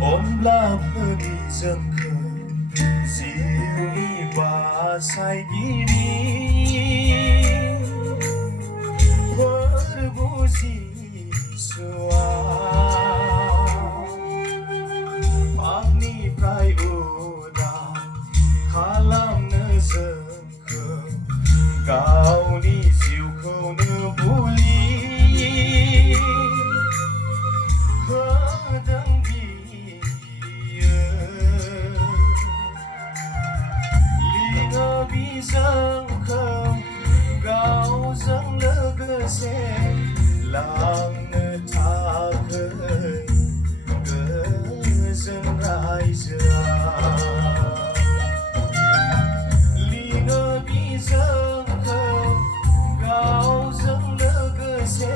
Onlarla dizanka Zilni basay giri Berbuzi sua Agni prai uda Halam nezanka Gau ni siu kau nebuli Langna takai Gezeng raizah Lina bizang kau zeng legese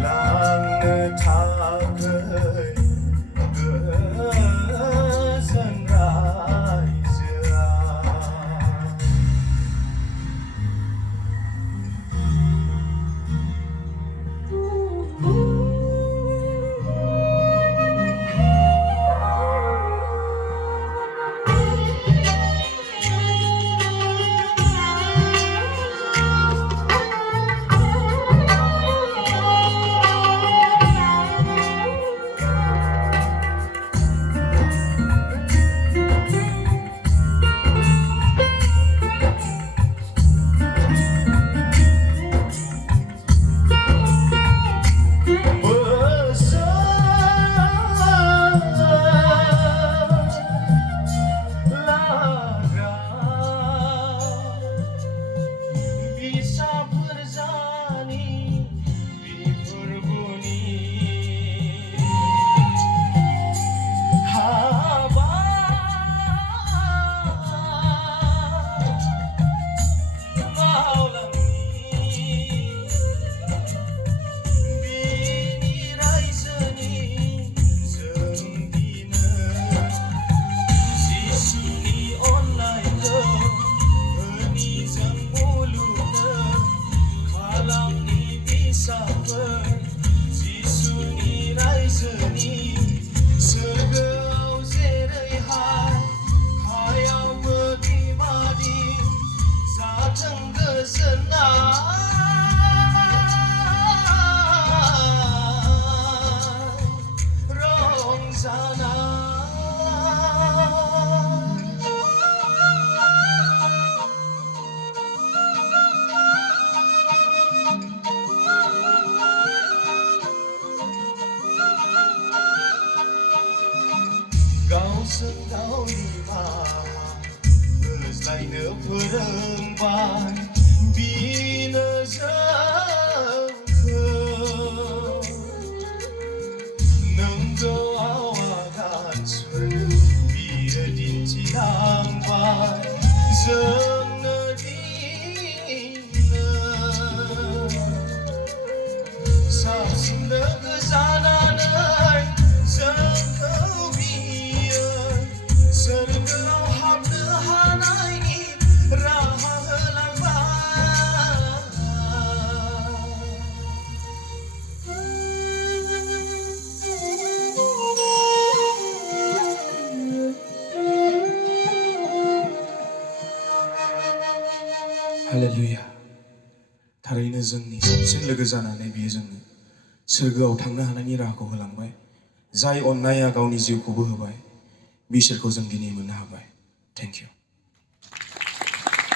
Langna takai Gezeng raizah Sedau lima Bezlaina perempuan Bina jangka Nenggo awakan surga Bina dinci lambat Zengna dina Sasinda kesananai Zengkau Haleluya थारैनो जोंनि साबसिन लोगो जानानै बियो जोंनो सोरगोआव थांनो हानायनि राहाखौ होलांबाय जाय अननाया गावनि जिउखौबो होबाय बिसोरखौ जों दिनै मोननो हाबाय थेंक इउ